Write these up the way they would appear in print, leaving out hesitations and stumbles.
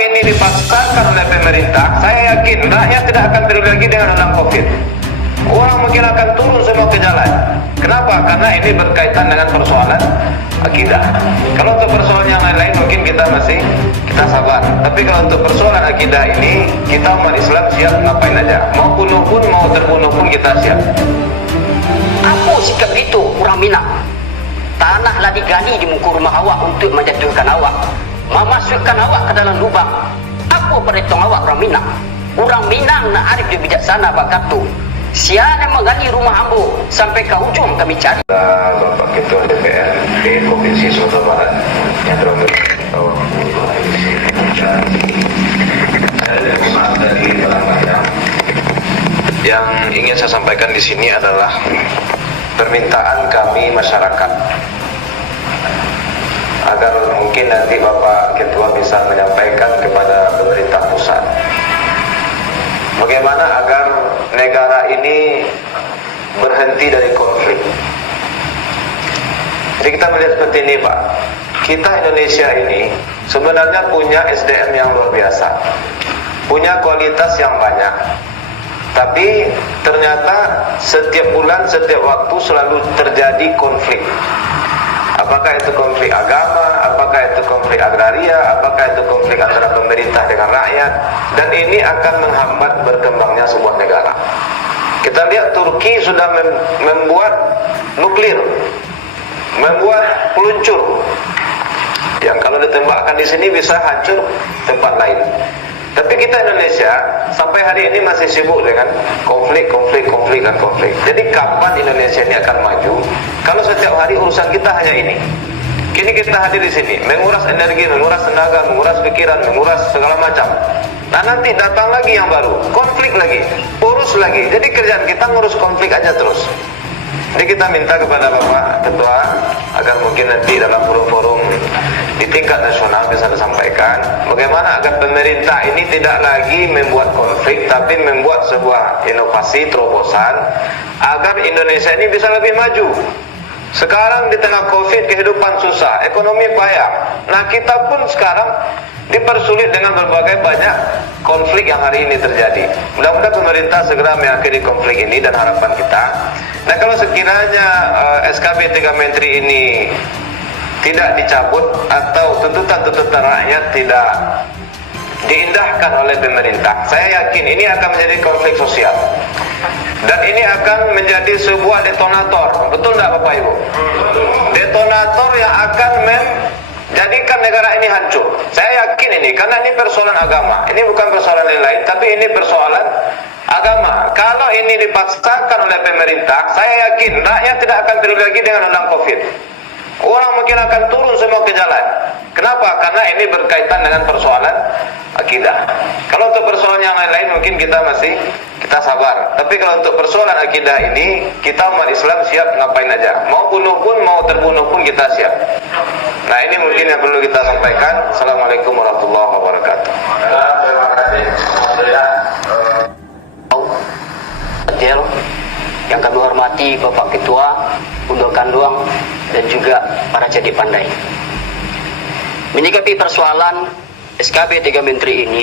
ini dipaksakan oleh pemerintah, saya yakin rakyat tidak akan peduli lagi dengan undang COVID. Orang mungkin akan turun semua ke jalan. Kenapa? Karena ini berkaitan dengan persoalan akidah. Kalau untuk persoalan yang lain-lain mungkin kita sabar. Tapi kalau untuk persoalan akidah ini, kita umat Islam siap ngapain aja. Mau bunuh pun, mau terbunuh pun kita siap. Apa sikap itu orang Minang? Tanahlah digali di muka rumah awak untuk menjatuhkan awak, memasukkan awak ke dalam lubang. Apa perhitung awak orang Minang? Orang Minang nak arif dia bijaksana Pak Katu. Siapa yang menggali rumah ambo sampai ke ujung kami cari. Bapak Ketua DPR di Provinsi Sumatera Barat yang terhormat yang ingin saya sampaikan di sini adalah permintaan kami masyarakat agar mungkin nanti Bapak Ketua bisa menyampaikan kepada pemerintah pusat bagaimana agar negara ini berhenti dari konflik. Jadi kita melihat seperti ini Pak, kita Indonesia ini sebenarnya punya SDM yang luar biasa, punya kualitas yang banyak, tapi ternyata setiap bulan, setiap waktu selalu terjadi konflik. Apakah itu konflik agama, apakah itu konflik agraria, apakah itu konflik antara pemerintah dengan rakyat, dan ini akan menghambat berkembangnya sebuah negara. Kita lihat Turki sudah membuat nuklir, membuat peluncur yang kalau ditembakkan di sini bisa hancur tempat lain. Tapi kita Indonesia sampai hari ini masih sibuk dengan konflik. Jadi kapan Indonesia ini akan maju kalau setiap hari urusan kita hanya ini? Kini kita hadir di sini, menguras energi, menguras tenaga, menguras pikiran, menguras segala macam. Nah nanti datang lagi yang baru, konflik lagi, urus lagi. Jadi kerjaan kita ngurus konflik aja terus. Jadi kita minta kepada Bapak Ketua agar mungkin nanti dalam forum-forum di tingkat nasional bisa disampaikan bagaimana agar pemerintah ini tidak lagi membuat konflik tapi membuat sebuah inovasi terobosan agar Indonesia ini bisa lebih maju. Sekarang di tengah COVID kehidupan susah, ekonomi payah. Nah kita pun sekarang dipersulit dengan berbagai banyak konflik yang hari ini terjadi. Mudah-mudahan pemerintah segera mengakhiri konflik ini dan harapan kita. Nah kalau sekiranya SKB 3 Menteri ini tidak dicabut atau tuntutan-tuntutan rakyat tidak diindahkan oleh pemerintah, saya yakin ini akan menjadi konflik sosial dan ini akan menjadi sebuah detonator. Betul tidak Bapak Ibu? Detonator yang akan jadikan negara ini hancur. Saya yakin ini, karena ini persoalan agama. Ini bukan persoalan lain, tapi ini persoalan agama. Kalau ini dipaksakan oleh pemerintah, saya yakin rakyat tidak akan peduli lagi dengan undang COVID. Orang mungkin akan turun semua ke jalan. Kenapa? Karena ini berkaitan dengan persoalan akidah. Kalau untuk persoalan yang lain-lain mungkin kita sabar. Tapi kalau untuk persoalan akidah ini, kita umat Islam siap ngapain aja. Mau bunuh pun, mau terbunuh pun kita siap. Nah ini mungkin yang perlu kita sampaikan. Assalamualaikum warahmatullahi wabarakatuh. Terima kasih. Yang kami hormati Bapak Ketua Undo Kanduang dan juga para jadi pandai. Menyikapi persoalan SKB 3 Menteri ini,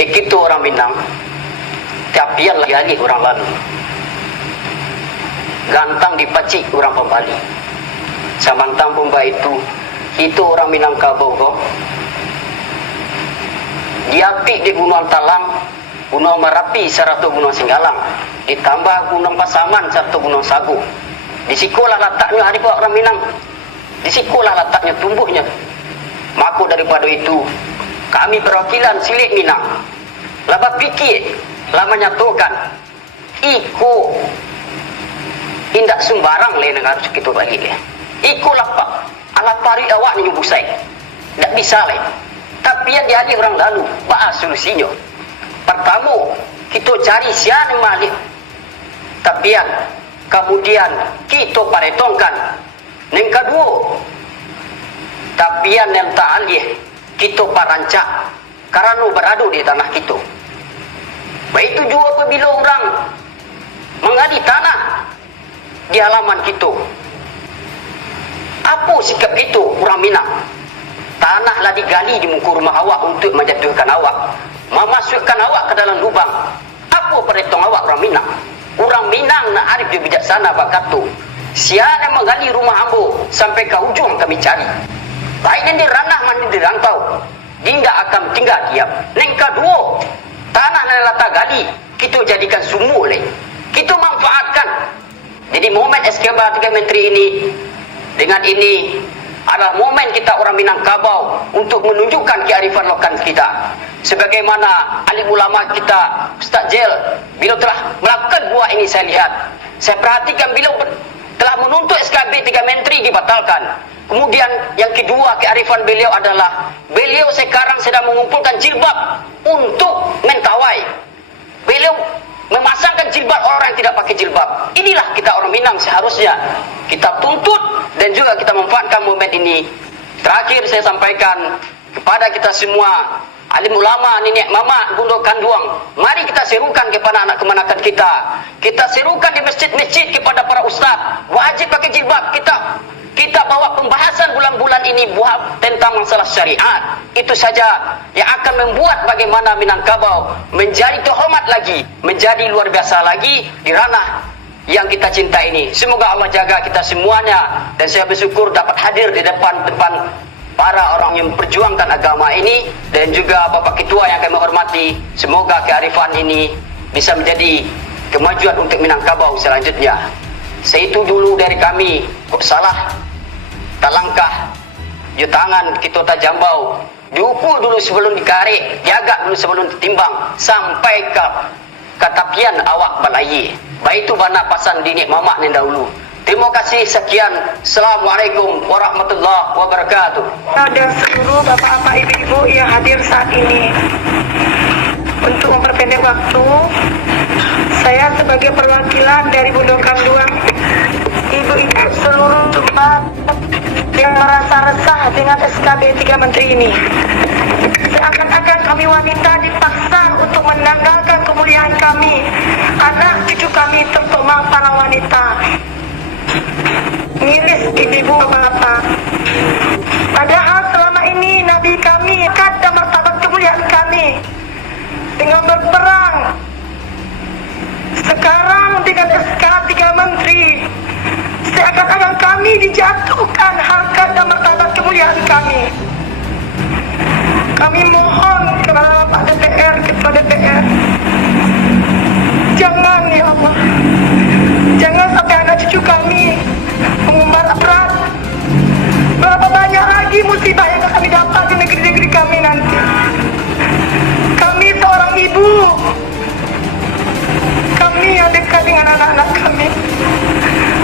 dikit tu orang Minang, tapian lagi orang lalu. Gantang dipacik orang Pembali. Samantang Pemba itu orang Minangkabau kok. Diapik di Gunung Talang, Gunung Merapi serta Gunung Singgalang, ditambah Gunung Pasaman serta Gunung Sagu. Di sikolah letaknya hari orang Minang. Di sikolah letaknya tumbuhnya. Maka daripada itu, kami perwakilan Silik Minang laba fikir, lama nyatakan iku indak sembarang le dengan kita bagi le. Iku lapak, ala pari awak ni busai. Tak bisa le. Tapi yang dialih orang lalu, bahas solusinya. Pertama, kita cari siapa malik. Tapi yang kemudian kita paretongkan. Yang kedua, tapi yang tak alih kita parancak karena beradu di tanah kita. Baik itu juga apabila orang mengadil tanah di halaman kita. Apa sikap itu orang Minang? tanahlah digali di muka rumah awak untuk menjatuhkan awak, memasukkan awak ke dalam lubang. Apa perhitung awak orang Minang? Orang Minang nak arif dia bijaksana bakatu. Siapa yang menggali rumah ambo sampai ke ujung kami cari. Lain di ranah mandi di rantau. Dia tidak akan tinggal diam. Yang kedua, tanah yang letak gali, kita jadikan sumur leh. Kita manfaatkan. Jadi momen SK3 Menteri ini, dengan ini adalah momen kita orang Minangkabau untuk menunjukkan kearifan lokal kita. Sebagaimana alim ulama kita Ustaz Jel, beliau telah melakukan buah ini saya lihat. Saya perhatikan beliau telah menuntut SKB 3 Menteri dibatalkan. Kemudian yang kedua kearifan beliau adalah beliau sekarang sedang mengumpulkan jilbab untuk mentawai. Beliau memasangkan jilbab orang yang tidak pakai jilbab. Inilah kita orang Minang seharusnya kita tuntut dan juga kita manfaatkan momen ini. Terakhir saya sampaikan kepada kita semua, alim ulama, nenek mama, bunduk kanduang, mari kita serukan kepada anak kemanakan kita. Kita serukan di masjid-masjid kepada para ustaz, wajib pakai jilbab. Kita bawa pembahasan bulan-bulan ini buat tentang masalah syariat. Itu saja yang akan membuat bagaimana Minangkabau menjadi terhormat lagi, menjadi luar biasa lagi di ranah yang kita cinta ini. Semoga Allah jaga kita semuanya, dan saya bersyukur dapat hadir di depan para orang yang memperjuangkan agama ini, dan juga Bapak Ketua yang kami hormati. Semoga kearifan ini bisa menjadi kemajuan untuk Minangkabau selanjutnya. Seitu dulu dari kami. Kok salah tak langkah di tangan kita tak jambau, diukur dulu sebelum dikarik, jaga dulu sebelum ditimbang, sampai ke katapian awak balayi. Baik itu bana pasan dinik mamak ni dahulu. Terima kasih, sekian. Assalamualaikum warahmatullahi wabarakatuh. Dan seluruh bapak-bapak, ibu-ibu yang hadir saat ini, untuk memperpendek waktu, saya sebagai perwakilan dari Bundok Kanduang, ibu-ibu seluruh umat yang merasa resah dengan SKB 3 Menteri ini. Seakan-akan kami wanita dipaksa untuk menanggalkan kemuliaan kami, anak cucu kami terutama para wanita. Miris ibu-ibu bapak. Padahal selama ini Nabi kami kata martabat kemuliaan kami dengan berperang. Sekarang dengan SK 3 Menteri, seakan-akan kami dijatuhkan harkat dan martabat kemuliaan kami. Kami mohon kepada Pak DPR, Ketua DPR, jangan ya Allah, jangan sampai anak cucu kami mengumbar berat. Berapa banyak lagi musibah yang kami dapat di negeri-negeri kami nanti. Kami seorang ibu, kami yang dekat dengan anak-anak kami.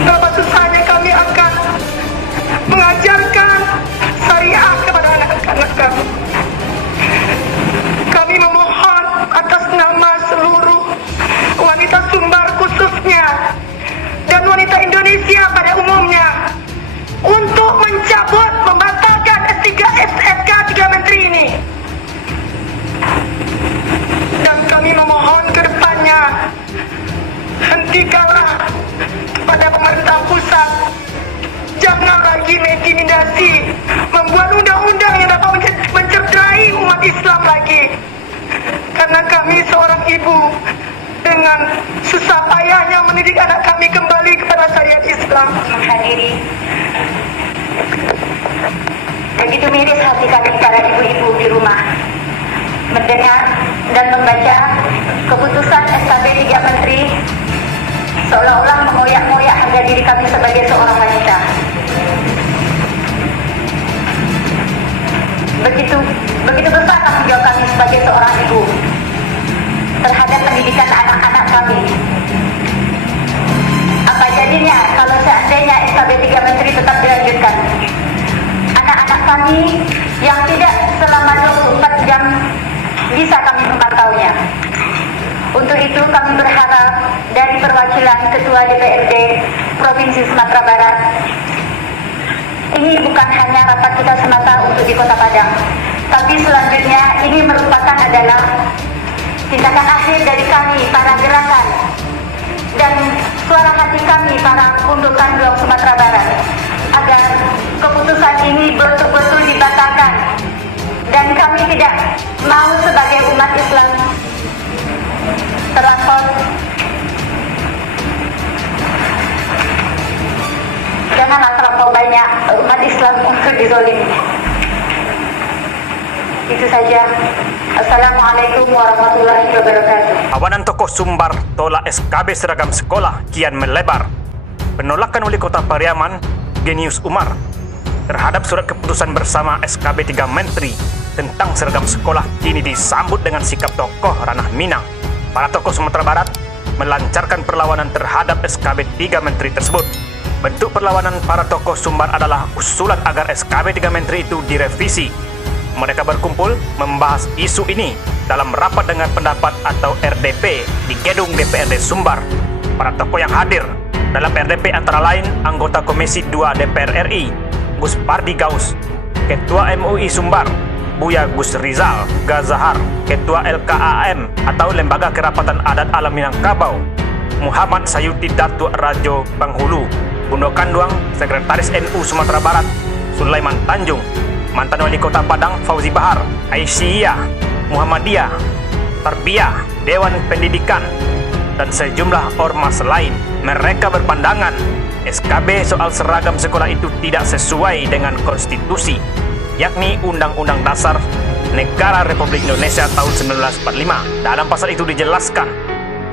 Berapa susahnya kami akan mengajarkan syariah kepada anak-anak kami. Kami memohon atas nama seluruh wanita Sumbar khususnya dan wanita Indonesia pada umumnya untuk mencabut, membatalkan SK 3 Menteri ini. Dan kami memohon ke depannya, hentikanlah kepada pemerintah pusat, jangan lagi mengintimidasi, membuat undang-undang yang dapat mencederai umat Islam lagi. Karena kami seorang ibu dengan susah payahnya mendidik anak kami kembali kepada syariat Islam. Menghadiri, begitu miris hati kami para ibu-ibu di rumah mendengar dan membaca keputusan SKB 3 Menteri seolah-olah mengoyak-ngoyak harga diri kami sebagai seorang wanita. Begitu besar tanggung jawab kami sebagai seorang ibu terhadap pendidikan anak-anak kami. Apa jadinya kalau seandainya SKB 3 Menteri tetap dilanjutkan? Anak-anak kami yang tidak selama 24 jam bisa kami memantaunya. Untuk itu kami berharap dari perwakilan Ketua DPRD Provinsi Sumatera Barat, ini bukan hanya rapat kita semata untuk di Kota Padang, tapi selanjutnya ini merupakan adalah tindakan akhir dari kami para gerakan dan suara hati kami para Bundok Kanduang Sumatera Barat agar keputusan ini betul-betul dibatalkan Dan kami tidak mau sebagai umat Islam terlampau. Janganlah terlampau banyak umat Islam untuk dizolimi. Itu saja. Assalamualaikum warahmatullahi wabarakatuh. Kawanan tokoh Sumbar tolak SKB seragam sekolah kian melebar. Penolakan Wali Kota Pariaman, Genius Umar, terhadap surat keputusan bersama SKB 3 Menteri tentang seragam sekolah kini disambut dengan sikap tokoh ranah Minang. Para tokoh Sumatera Barat melancarkan perlawanan terhadap SKB 3 Menteri tersebut. Bentuk perlawanan para tokoh Sumbar adalah usulan agar SKB 3 Menteri itu direvisi. Mereka berkumpul membahas isu ini dalam rapat dengar pendapat atau RDP di gedung DPRD Sumbar. Para tokoh yang hadir dalam RDP antara lain anggota Komisi 2 DPR RI, Gus Pardi Gaus, Ketua MUI Sumbar, Buya Gus Rizal Gazahar, Ketua LKAM atau Lembaga Kerapatan Adat Alam Minangkabau, Muhammad Sayuti Datuk Rajo Penghulu, Bundo Kanduang, Sekretaris NU Sumatera Barat, Sulaiman Tanjung, mantan Wali Kota Padang Fauzi Bahar, Aisyah, Muhammadiyah, Tarbiyah, Dewan Pendidikan, dan sejumlah ormas lain. Mereka berpandangan SKB soal seragam sekolah itu tidak sesuai dengan konstitusi, yakni Undang-Undang Dasar Negara Republik Indonesia tahun 1945. Dalam pasal itu dijelaskan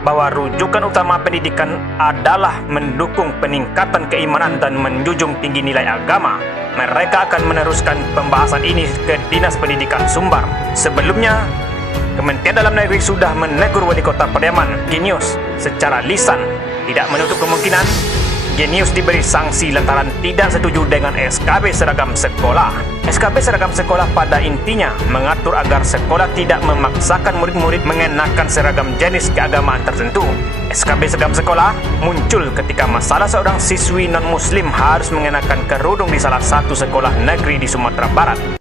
bahwa rujukan utama pendidikan adalah mendukung peningkatan keimanan dan menjunjung tinggi nilai agama. Mereka akan meneruskan pembahasan ini ke Dinas Pendidikan Sumbar. Sebelumnya, Kementerian Dalam Negeri sudah menegur Wali Kota Pariaman, Genius, secara lisan. Tidak menutup kemungkinan Genius diberi sanksi lantaran tidak setuju dengan SKB seragam sekolah. SKB seragam sekolah pada intinya mengatur agar sekolah tidak memaksakan murid-murid mengenakan seragam jenis keagamaan tertentu. SKB seragam sekolah muncul ketika masalah seorang siswi non-muslim harus mengenakan kerudung di salah satu sekolah negeri di Sumatera Barat.